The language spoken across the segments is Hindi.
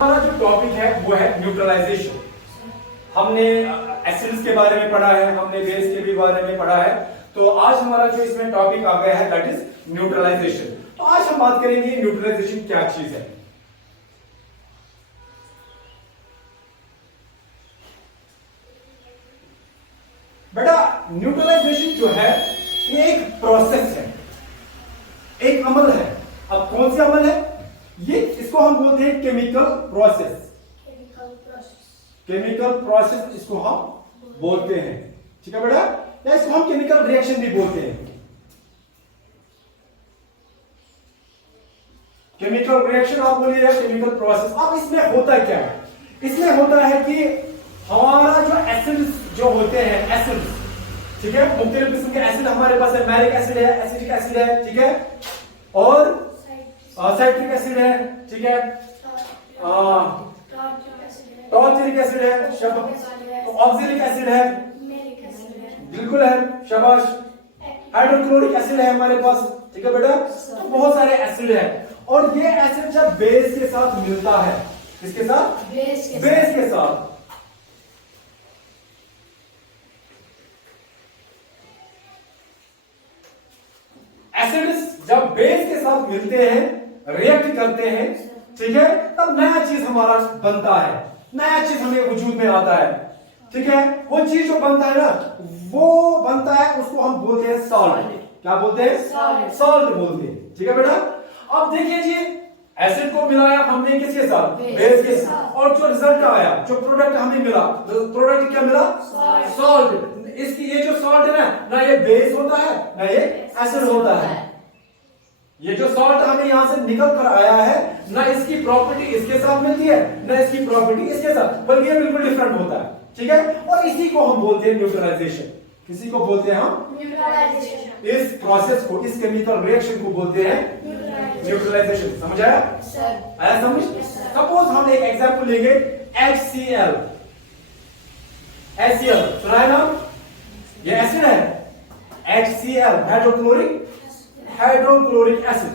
हमारा जो टॉपिक है वो है न्यूट्रलाइजेशन। हमने एसिड्स के बारे में पढ़ा है, हमने बेस के भी बारे में पढ़ा है। तो आज हमारा जो इसमें टॉपिक आ गया है दैट इज न्यूट्रलाइजेशन। तो आज हम बात करेंगे न्यूट्रलाइजेशन क्या चीज है। बेटा न्यूट्रलाइजेशन जो है ये एक प्रोसेस है, एक अमल है। अब कौन सा अमल है ये? इसको हम बोलते हैं केमिकल प्रोसेस। केमिकल प्रोसेस इसको हम बोलते हैं, ठीक है बेटा, या इसको हम केमिकल रिएक्शन भी बोलते हैं। केमिकल रिएक्शन आप बोलिए, केमिकल प्रोसेस। अब इसमें होता क्या है? इसमें होता है कि हमारा जो एसिड्स जो होते हैं, एसिड्स, ठीक है, मुख्तलिफ किस्म के एसिड हमारे पास है। मैरिक एसिड है, एसिटिक एसिड है, ठीक है, और साइट्रिक एसिड है, ठीक है, टॉर्चरिक एसिड है, ऑक्जेलिक एसिड है, बिल्कुल है, शाबाश। हाइड्रोक्लोरिक एसिड है हमारे पास, ठीक है बेटा। तो बहुत सारे एसिड है और ये एसिड जब बेस के साथ मिलता है, किसके साथ? बेस के साथ। एसिड्स जब बेस के साथ मिलते हैं, रिएक्ट करते हैं, ठीक है, तब नया चीज हमारा बनता है, नया चीज हमें वजूद में आता है, ठीक है। वो चीज जो बनता है ना, वो बनता है, उसको हम बोलते हैं सॉल्ट। क्या बोलते हैं? सॉल्ट बोलते हैं, ठीक है बेटा। अब देखिए जी, एसिड को मिलाया हमने किसके साथ? बेस के साथ। और जो रिजल्ट आया, जो प्रोडक्ट हमें मिला, प्रोडक्ट क्या मिला? सॉल्ट। इसकी ये जो सॉल्ट है ना ये बेस होता है ना ये एसिड होता है। ये जो सॉल्ट हमें यहां से निकल कर आया है, ना इसकी प्रॉपर्टी इसके साथ मिलती है, ना इसकी प्रॉपर्टी इसके साथ, बल्कि ये बिल्कुल डिफरेंट होता है, ठीक है। और इसी को हम बोलते हैं न्यूट्रलाइजेशन। किसी को बोलते हैं हम? न्यूट्रलाइजेशन। इस प्रोसेस को, इस केमिकल रिएक्शन को बोलते हैं न्यूट्रलाइजेशन। समझ आया? आया समझ? सपोज हम एक एग्जांपल लेंगे, HCl। HCl सुना है ना? ये एसिड है, HCl, हाइड्रोक्लोरिक एसिड।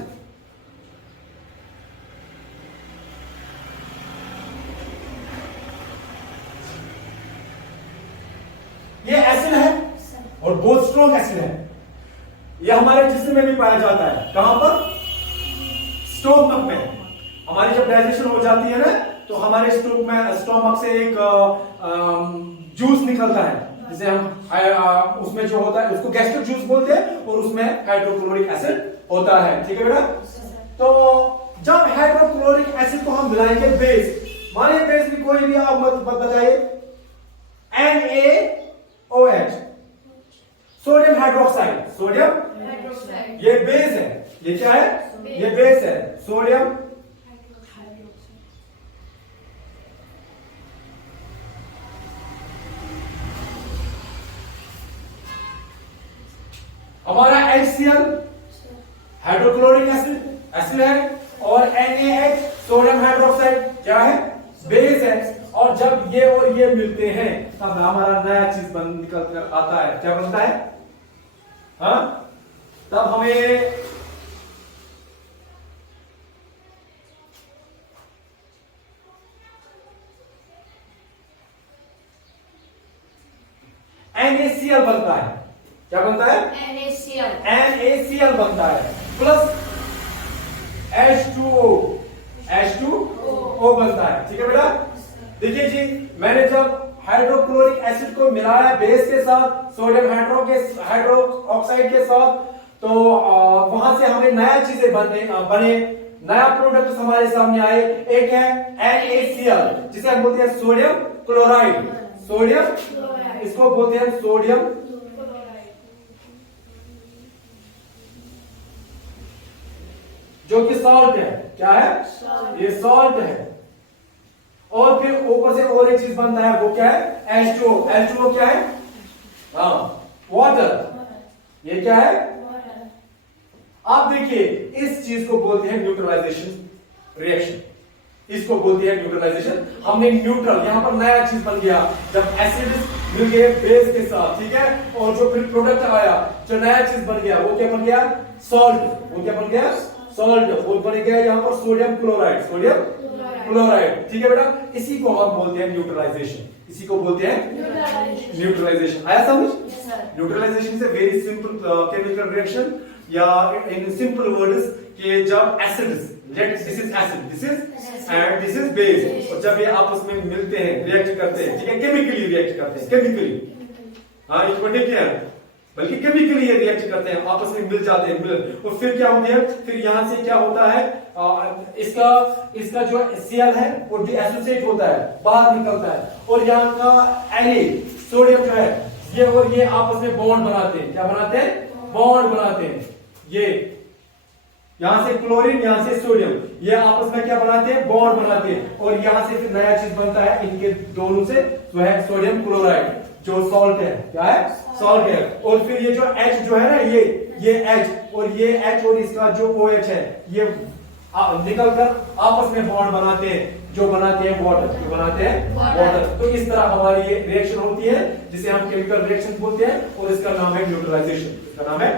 ये एसिड है और बहुत स्ट्रॉन्ग एसिड है। ये हमारे जिस्म में भी पाया जाता है। कहां पर? स्टोमक में। हमारी जब डाइजेशन हो जाती है ना, तो हमारे स्टोमक से एक जूस निकलता है, जिसे हम उसमें जो होता है उसको गैस्ट्रिक जूस बोलते हैं, और उसमें हाइड्रोक्लोरिक एसिड होता है, ठीक है बेटा। तो जब हाइड्रोक्लोरिक एसिड को हम मिलाएंगे बेस, मानिए बेस भी कोई भी आप मत बताइए, NaOH, सोडियम हाइड्रोक्साइड। सोडियम ये बेस है, ये क्या है? ये बेस है, सोडियम हमारा HCl हाइड्रोक्लोरिक एसिड है, और NaH सोडियम हाइड्रोक्साइड क्या है? बेस है। और जब ये और ये मिलते हैं, तब हमारा नया चीज निकल कर आता है। क्या बनता है? हाँ, तब हमें NaCl बनता है। क्या बनता है? NaCl बनता है, प्लस H2O बनता है, ठीक है बेटा। देखिए जी, मैंने जब हाइड्रोक्लोरिक एसिड को मिलाया बेस के साथ, सोडियम हाइड्रोक्साइड के साथ, तो वहां से हमें नया चीजें बने, नया प्रोडक्ट हमारे सामने आए। एक है NaCl, जिसे हम बोलते हैं सोडियम क्लोराइड। इसको बोलते हैं सोडियम जो कि सॉल्ट है। क्या है? ये सॉल्ट है। और फिर ऊपर से और एक चीज बनता है, वो क्या है? H2O क्या है? वाटर। ये क्या है? आप देखिए, इस चीज को बोलते हैं न्यूट्रलाइजेशन रिएक्शन। इसको बोलते हैं न्यूट्रलाइजेशन। हमने न्यूट्रल, यहां पर नया चीज बन गया जब एसिड मिल गए बेस के साथ, ठीक है, और जो फिर प्रोडक्ट आया, जो नया चीज बन गया, वो क्या बन गया? सॉल्ट। वो क्या बन गया? सॉल्ट। वो बन गया यहां पर सोडियम क्लोराइड। क्लोराइड, ठीक है बेटा, इसी को हम बोलते हैं न्यूट्रलाइजेशन, इसी को बोलते हैं न्यूट्रलाइजेशन। आया समझ? Neutralization is a very simple chemical reaction, या इन सिंपल वर्ड्स कि जब acids, this is acid, this is and this is base, और जब ये आपस में मिलते हैं, रिएक्ट करते हैं, ठीक है, केमिकली रिएक्ट करते हैं, केमिकली, हाँ इट वोंट क्या है, बल्कि केमिकली ये रिएक्ट करते हैं, आपस में मिल जाते हैं, और फिर क्या होती है, फिर यहां से क्या होता है, इसका जो Cl है वो डीएसोसिएट होता है, बाहर निकलता है, और यहाँ का Na सोडियम जो है ये और ये आपस में बॉन्ड बनाते हैं, क्या बनाते हैं, बॉन्ड बनाते हैं, ये यहां से क्लोरीन, यहां से सोडियम, ये आपस में क्या बनाते हैं, बॉन्ड बनाते हैं, और यहां से फिर नया चीज बनता है इनके दोनों से, जो है सोडियम क्लोराइड, जो सॉल्ट है, क्या है, सॉल्ट है, और फिर ये जो H जो है ना, ये H और ये H और इसका जो OH है, ये निकलकर आपस में बॉन्ड बनाते हैं, जो बनाते हैं वाटर, जो बनाते हैं वाटर। तो इस तरह हमारी ये रिएक्शन होती है, जिसे हम केमिकल रिएक्शन बोलते हैं, और इसका नाम है न्यूट्रलाइजेशन, इसका नाम है